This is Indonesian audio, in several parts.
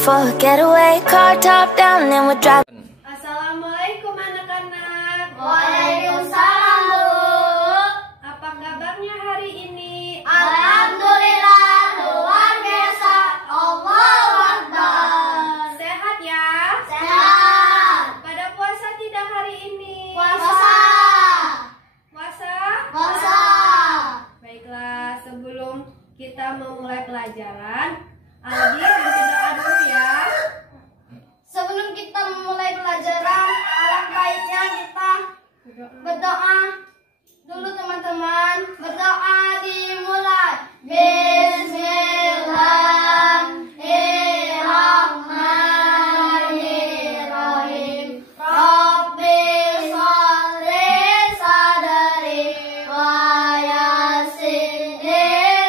for a getaway, car top down and we're driving. Assalamualaikum anak-anak. Waalaikumsalam, Bu. Apa kabarnya hari ini? Alhamdulillah, luar biasa. Allahu Akbar. Sehat ya? Sehat. Pada puasa tidak hari ini? Puasa. Puasa? Puasa. Baiklah, sebelum kita memulai pelajaran, Aldi pimpin doa dulu ya. Sebelum kita memulai pelajaran, alangkah baiknya kita berdoa dulu, teman-teman. Berdoa dimulai. Bismillahirrahmanirrahim. Rabbi sholli sadri wa yassir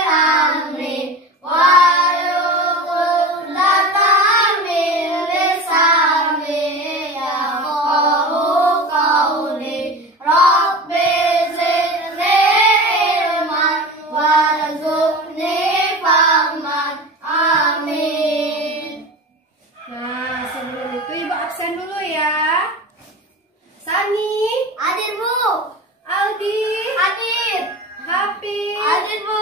amri wa yuqdatan min lisani yafqahu qawli. Rabbi zidni ilman warzuqni fahman. Amin. Nah, sebelum itu Ibu absen dulu ya. Sani, Hadir, Bu. Aldi, Hadir. Hafiz. Hadir, Bu.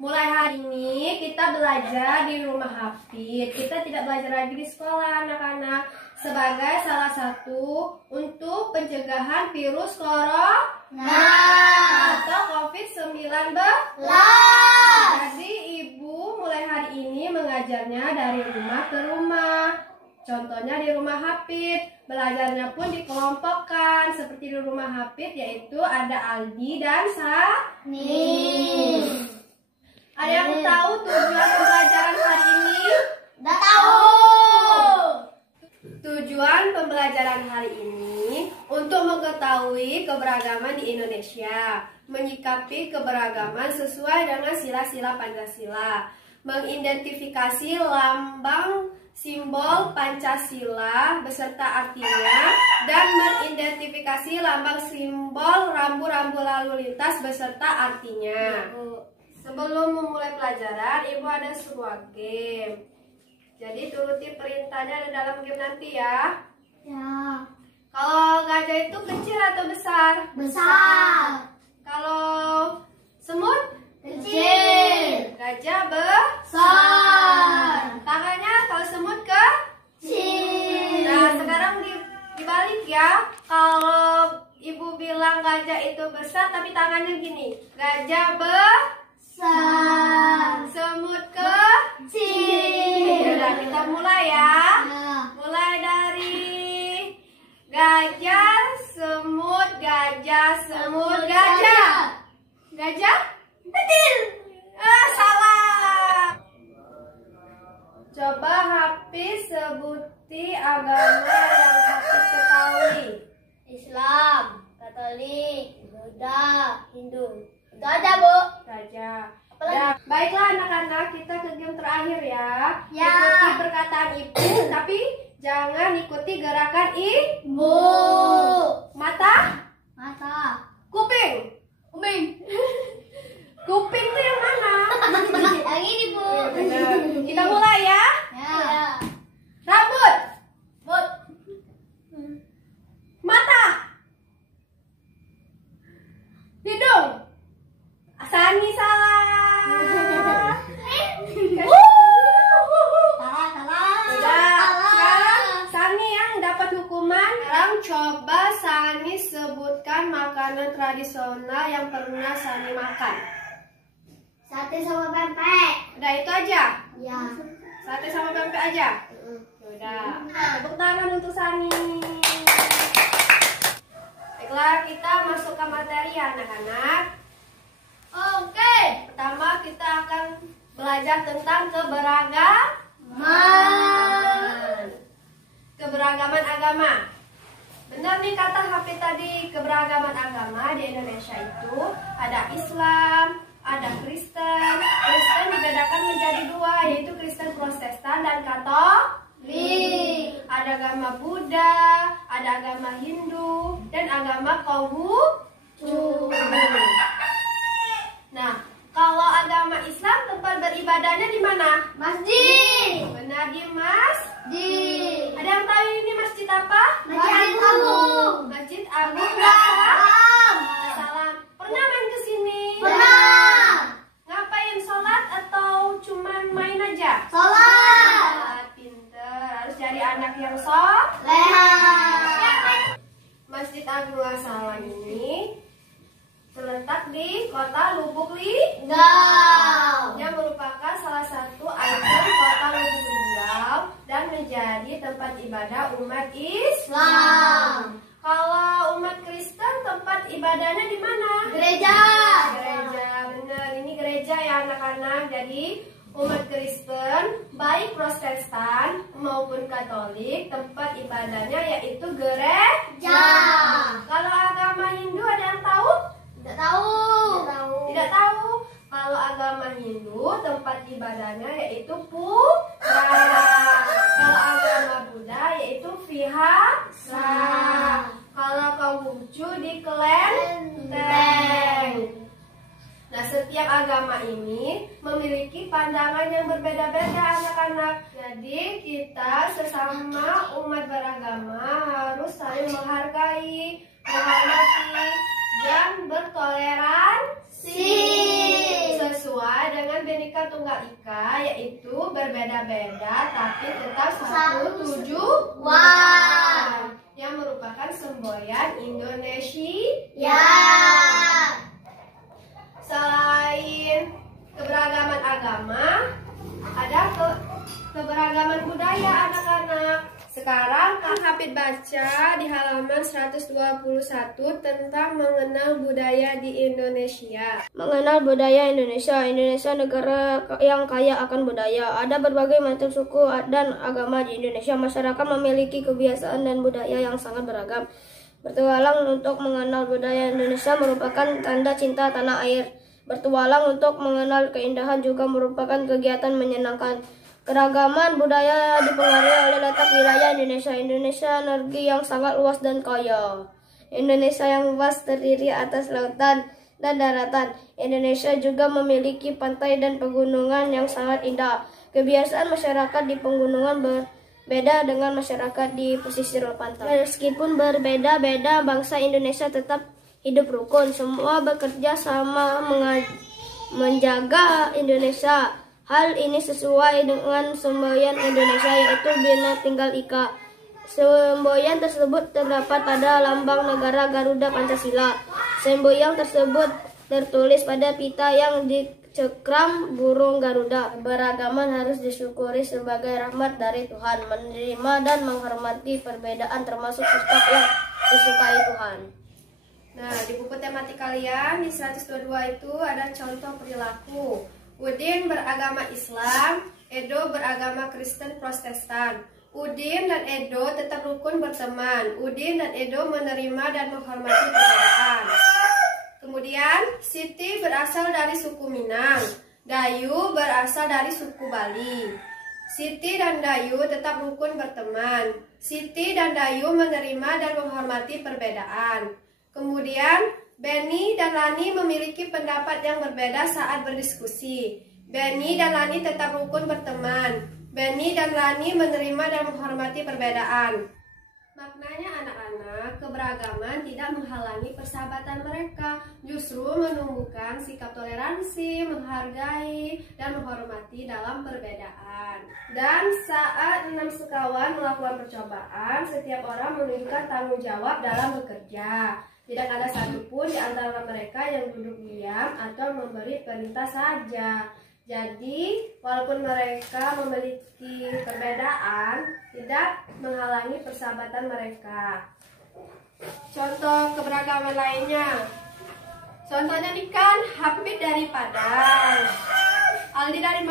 Mulai hari ini kita belajar di rumah Hafid. Kita tidak belajar lagi di sekolah anak-anak, sebagai salah satu untuk pencegahan virus corona atau COVID-19. Jadi ibu mulai hari ini mengajarnya dari rumah ke rumah. Contohnya di rumah Hafid, belajarnya pun dikelompokkan seperti di rumah Hafid, yaitu ada Aldi dan Sani. Ada yang tahu tujuan pembelajaran hari ini? Udah tahu. Tujuan pembelajaran hari ini untuk mengetahui keberagaman di Indonesia, menyikapi keberagaman sesuai dengan sila-sila Pancasila, mengidentifikasi lambang simbol Pancasila beserta artinya, dan mengidentifikasi lambang simbol rambu-rambu lalu lintas beserta artinya. Sebelum memulai pelajaran, Ibu ada sebuah game. Jadi turuti perintahnya dalam game nanti ya. Ya. Kalau gajah itu kecil atau besar? Besar. Kalau semut? Kecil. Gajah besar. Besar. Tangannya kalau semut kecil. Nah, sekarang dibalik ya. Kalau Ibu bilang gajah itu besar tapi tangannya gini. Gajah besar. Semut kecil. Nah, kita mulai ya. Mulai dari gajah, semut, gajah. Gajah kecil. Salah. Coba Hafiz sebuti agama yang Hafiz ketahui. Islam, Katolik, Buddha, Hindu. Itu aja, Bu. Gajah. Apalagi? Nah, baiklah anak-anak, kita ke game terakhir ya. Ya. Ikuti perkataan ibu, tapi jangan ikuti gerakan ibu. Mata, kuping. Kuping itu yang mana? Yang ini, Bu. Benar. Kita mulai ya. Ya. Rambut, But. mata, hidung. Sani salah. Sekarang Sani yang dapat hukuman. Sekarang coba Sani sebutkan makanan tradisional yang pernah Sani makan. Sate sama pempek. Udah itu aja. Ya. Sate sama pempek aja. Udah. Tepuk tangan untuk Sani. Baiklah, kita masuk ke materi ya anak-anak. Oke. Pertama kita akan belajar tentang keberagaman agama. Benar nih kata Hafid tadi, keberagaman agama di Indonesia itu ada Islam, ada Kristen. Kristen dibedakan menjadi dua, yaitu Kristen Protestan dan Katolik. Ada agama Buddha, ada agama Hindu, dan agama Konghucu. Nah, kalau agama agama Islam tempat beribadahnya di mana? Masjid. Benar, di masjid. Ada yang tahu ini masjid apa? Masjid Agung. Masjid Agung Salam. Salam. Pernah main ke sini? Pernah. Ngapain, sholat atau cuman main aja? Sholat. Pinter, harus jadi anak yang soleh. Lehat. Masjid Agung Salam ini terletak di kota Lubuk Linggau, yang merupakan salah satu ikon kota Lubuk Linggau dan menjadi tempat ibadah umat Islam. Kalau umat Kristen tempat ibadahnya di mana? Gereja. Gereja, benar. Ini gereja ya anak-anak. Jadi umat Kristen, baik Protestan maupun Katolik, tempat ibadahnya yaitu gereja. Kalau agama Hindu ada yang tahu? Tidak tahu. Tidak tahu. Kalau agama Hindu, tempat ibadahnya yaitu pura. Kalau agama Buddha yaitu vihara. Kalau Konghucu di kelenteng. Nah, setiap agama ini memiliki pandangan yang berbeda-beda anak-anak. Jadi kita sesama umat beragama harus saling menghargai, menghormati, dan bertoleransi sesuai dengan Bhinneka Tunggal Ika, yaitu berbeda-beda tapi tetap satu tujuan, yang merupakan semboyan Indonesia. Selain keberagaman agama, ada keberagaman budaya anak-anak. Sekarang Kak Hafid baca di halaman 121 tentang mengenal budaya di Indonesia. Mengenal budaya Indonesia. Indonesia negara yang kaya akan budaya. Ada berbagai macam suku dan agama di Indonesia. Masyarakat memiliki kebiasaan dan budaya yang sangat beragam. Bertualang untuk mengenal budaya Indonesia merupakan tanda cinta tanah air. Bertualang untuk mengenal keindahan juga merupakan kegiatan menyenangkan. Keragaman budaya dipengaruhi oleh letak wilayah Indonesia. Indonesia negeri yang sangat luas dan kaya. Indonesia yang luas terdiri atas lautan dan daratan. Indonesia juga memiliki pantai dan pegunungan yang sangat indah. Kebiasaan masyarakat di pegunungan berbeda dengan masyarakat di pesisir pantai. Meskipun berbeda-beda, bangsa Indonesia tetap hidup rukun. Semua bekerja sama menjaga Indonesia. Hal ini sesuai dengan semboyan Indonesia, yaitu Bhinneka Tunggal Ika. Semboyan tersebut terdapat pada lambang negara Garuda Pancasila. Semboyan tersebut tertulis pada pita yang dicekram burung Garuda. Beragaman harus disyukuri sebagai rahmat dari Tuhan. Menerima dan menghormati perbedaan termasuk sikap yang disukai Tuhan. Nah, di buku tematik kalian di 122 itu ada contoh perilaku. Udin beragama Islam, Edo beragama Kristen Protestan. Udin dan Edo tetap rukun berteman. Udin dan Edo menerima dan menghormati perbedaan. Kemudian, Siti berasal dari suku Minang. Dayu berasal dari suku Bali. Siti dan Dayu tetap rukun berteman. Siti dan Dayu menerima dan menghormati perbedaan. Kemudian, Benny dan Lani memiliki pendapat yang berbeda saat berdiskusi. Benny dan Lani tetap rukun berteman. Benny dan Lani menerima dan menghormati perbedaan. Maknanya anak-anak, keberagaman tidak menghalangi persahabatan mereka, justru menumbuhkan sikap toleransi, menghargai, dan menghormati dalam perbedaan. Dan saat 6 sekawan melakukan percobaan, setiap orang menunjukkan tanggung jawab dalam bekerja. Tidak ada satupun di antara mereka yang duduk diam atau memberi perintah saja. Jadi, walaupun mereka memiliki perbedaan, tidak menghalangi persahabatan mereka. Contoh keberagaman lainnya. Contohnya nih kan, Hafid dari Padang, Aldi dari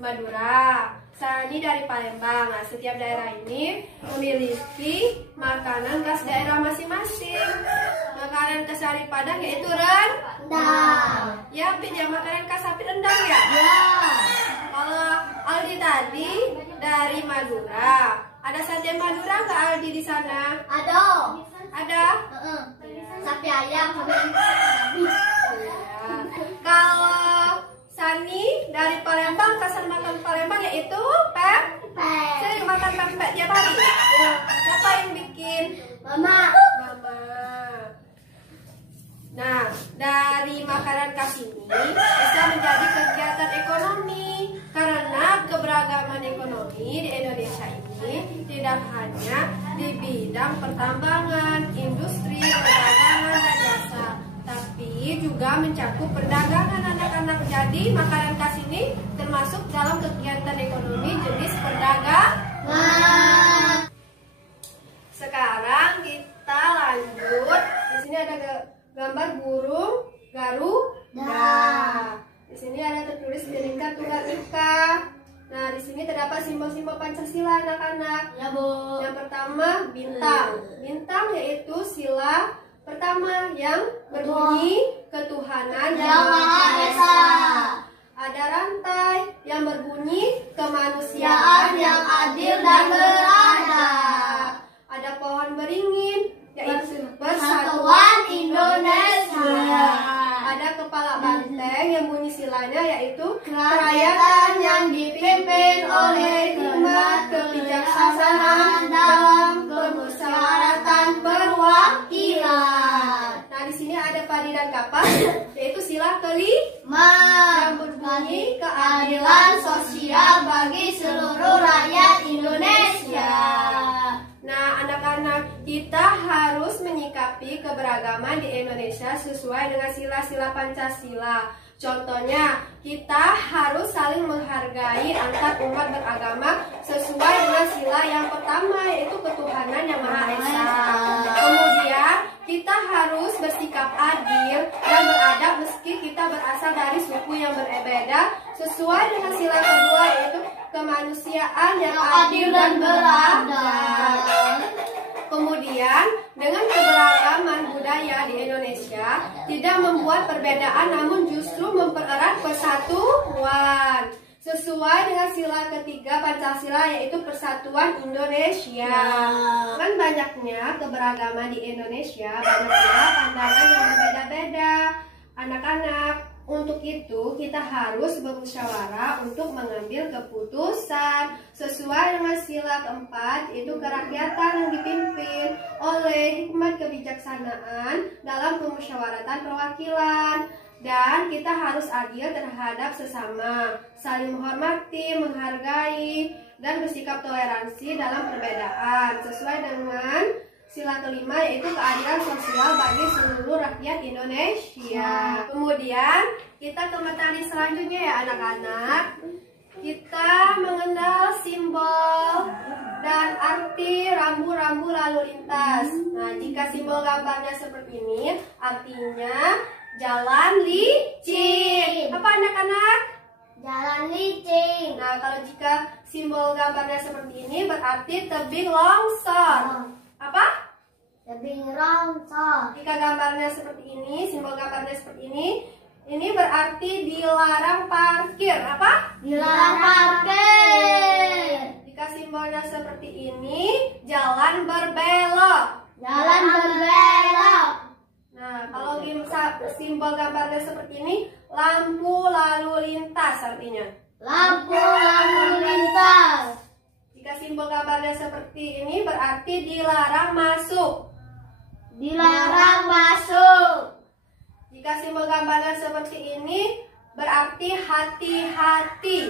Madura, Sani dari Palembang. Nah, setiap daerah ini memiliki makanan khas daerah masing-masing. Makanan khas dari Padang yaitu rendang. Ya, Hafid ya, makanan khas Hafid rendang ya? Ya. Kalau Aldi tadi dari Madura, ada sate Madura nggak Aldi di sana? Ada. Ada? Sapi ayam. Ya. Kalau Sani Palembang, kasar makan Palembang yaitu pempek. Sering makan pempek tiap hari. Siapa yang bikin? Mama. Mama. Nah, dari makanan khas ini bisa menjadi kegiatan ekonomi karena keberagaman ekonomi di Indonesia ini tidak hanya di bidang pertambangan, industri, perdagangan, dan jasa, tapi juga mencakup perdagangan anak-anak. Jadi makanan khas ini termasuk dalam kegiatan ekonomi jenis perdagangan. Sekarang kita lanjut. Di sini ada gambar burung Garuda. Di sini ada tertulis Bhinneka Tunggal Ika. Nah, di sini terdapat simbol-simbol Pancasila anak-anak. Ya, Bu. Yang pertama bintang. Bintang yaitu sila pertama yang berbunyi ketuhanan yang Maha Esa. Ada rantai yang berbunyi kemanusiaan yang adil dan beradab. Ada pohon beringin yaitu Persatuan Indonesia. Ada kepala banteng yang bunyi silanya yaitu kerakyatan yang dipimpin oleh hikmat kebijaksanaan dalam kemusyawaratan perwakilan. Nah, di sini ada padi dan kapas yaitu sila kelima yang berbunyi keadilan sosial bagi seluruh rakyat Indonesia. Nah, anak-anak, kita harus menyikapi keberagaman di Indonesia sesuai dengan sila-sila Pancasila. Contohnya, kita harus saling menghargai antar umat beragama sesuai dengan sila yang pertama, yaitu ketuhanan yang Maha Esa. Kemudian, kita harus bersikap adil dan beradab meski kita berasal dari suku yang berbeda sesuai dengan sila kedua, yaitu kemanusiaan yang adil dan beradab. Kemudian, dengan keberagaman budaya di Indonesia tidak membuat perbedaan namun justru mempererat persatuan. Sesuai dengan sila ketiga Pancasila yaitu Persatuan Indonesia. Kan banyaknya keberagaman di Indonesia, banyak pula pandangan yang berbeda-beda. Anak-anak, untuk itu kita harus bermusyawarah untuk mengambil keputusan sesuai dengan sila keempat, yaitu kerakyatan yang dipimpin oleh hikmat kebijaksanaan dalam pemusyawaratan perwakilan. Dan kita harus adil terhadap sesama, saling menghormati, menghargai, dan bersikap toleransi dalam perbedaan sesuai dengan sila kelima, yaitu keadilan sosial bagi seluruh rakyat Indonesia. Kemudian kita ke materi selanjutnya ya anak-anak. Kita mengenal simbol dan arti rambu-rambu lalu lintas. Nah, jika simbol gambarnya seperti ini, artinya jalan licin. Apa anak-anak? Jalan licin. Nah, kalau jika simbol gambarnya seperti ini, berarti tebing longsor. Apa? Tebing longsor. Jika gambarnya seperti ini, simbol gambarnya seperti ini berarti dilarang parkir. Apa? Dilarang parkir. Jika simbolnya seperti ini, jalan berbelok. Jalan berbelok. Nah, kalau simbol gambarnya seperti ini, lampu lalu lintas artinya. Lampu lalu lintas. Jika simbol gambarnya seperti ini, berarti dilarang masuk. Dilarang masuk. Jika simbol gambarnya seperti ini, berarti hati-hati.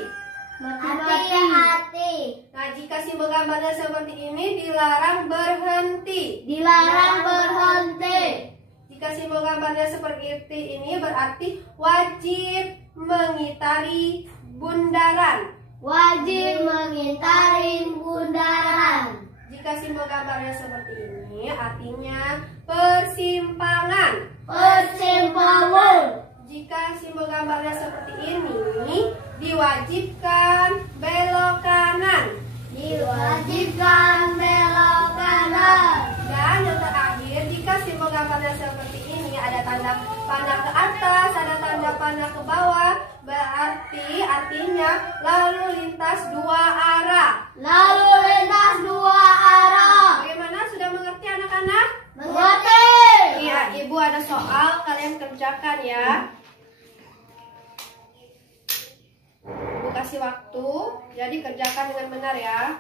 Hati-hati. Nah, jika simbol gambarnya seperti ini, dilarang berhenti. Dilarang berhenti. Jika simbol gambarnya seperti ini, berarti wajib mengitari bundaran. Wajib mengitari bundaran. Jika simbol gambarnya seperti ini, artinya persimpangan. Persimpangan. Jika simbol gambarnya seperti ini, diwajibkan belok kanan. Diwajibkan belok kanan. Dan yang terakhir, jika simbol gambarnya seperti ini, ada tanda panah ke atas, ada tanda panah ke bawah, berarti artinya lalu lintas dua arah. Lalu lintas dua arah. Bagaimana, sudah mengerti anak-anak? Mengerti. Iya, Ibu ada soal, kalian kerjakan ya. kasih waktu, jadi kerjakan dengan benar ya.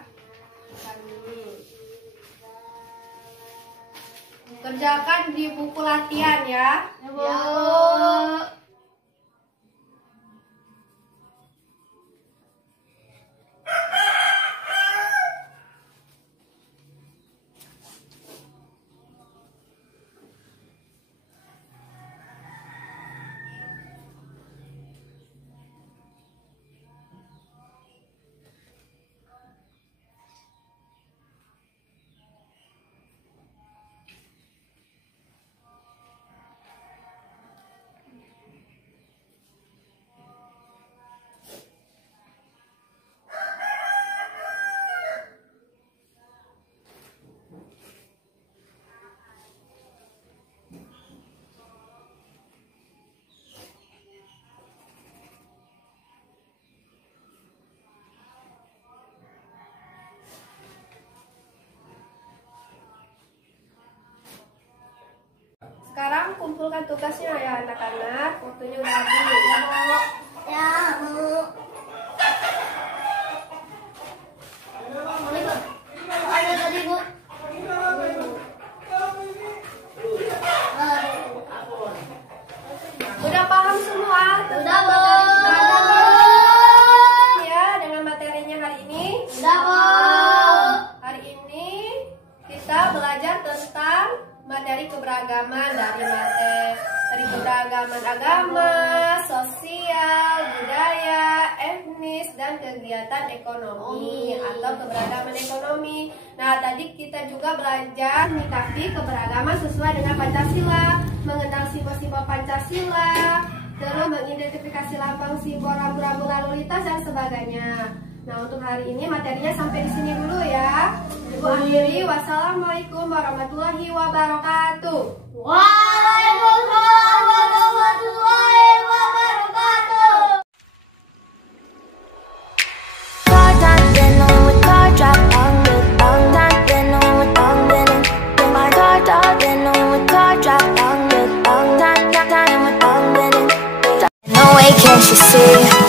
Kerjakan di buku latihan ya. Ya, Bu. Sekarang kumpulkan tugasnya ya anak-anak. Waktunya udah habis. Ya, Bu. Ada tadi, Bu. Udah paham semua? Udah, Bu. Ya, dengan materinya hari ini. Udah, Bu. Hari ini kita belajar tentang materi keberagaman dari keberagaman agama, sosial, budaya, etnis, dan kegiatan ekonomi atau keberagaman ekonomi. Nah, tadi kita juga belajar menyikapi keberagaman sesuai dengan Pancasila, mengenal simbol-simbol Pancasila, terus mengidentifikasi lambang simbol rambu-rambu lalu lintas dan sebagainya. Nah, untuk hari ini materinya sampai di sini dulu ya. Ibu akhiri, wassalamualaikum warahmatullahi wabarakatuh. Waalaikumsalam warahmatullahi wabarakatuh. Car top, then on with car drop, on with long top, then on with long linen. In my car top, then on with car drop, on with long top, time with long linen. No way, can't you see?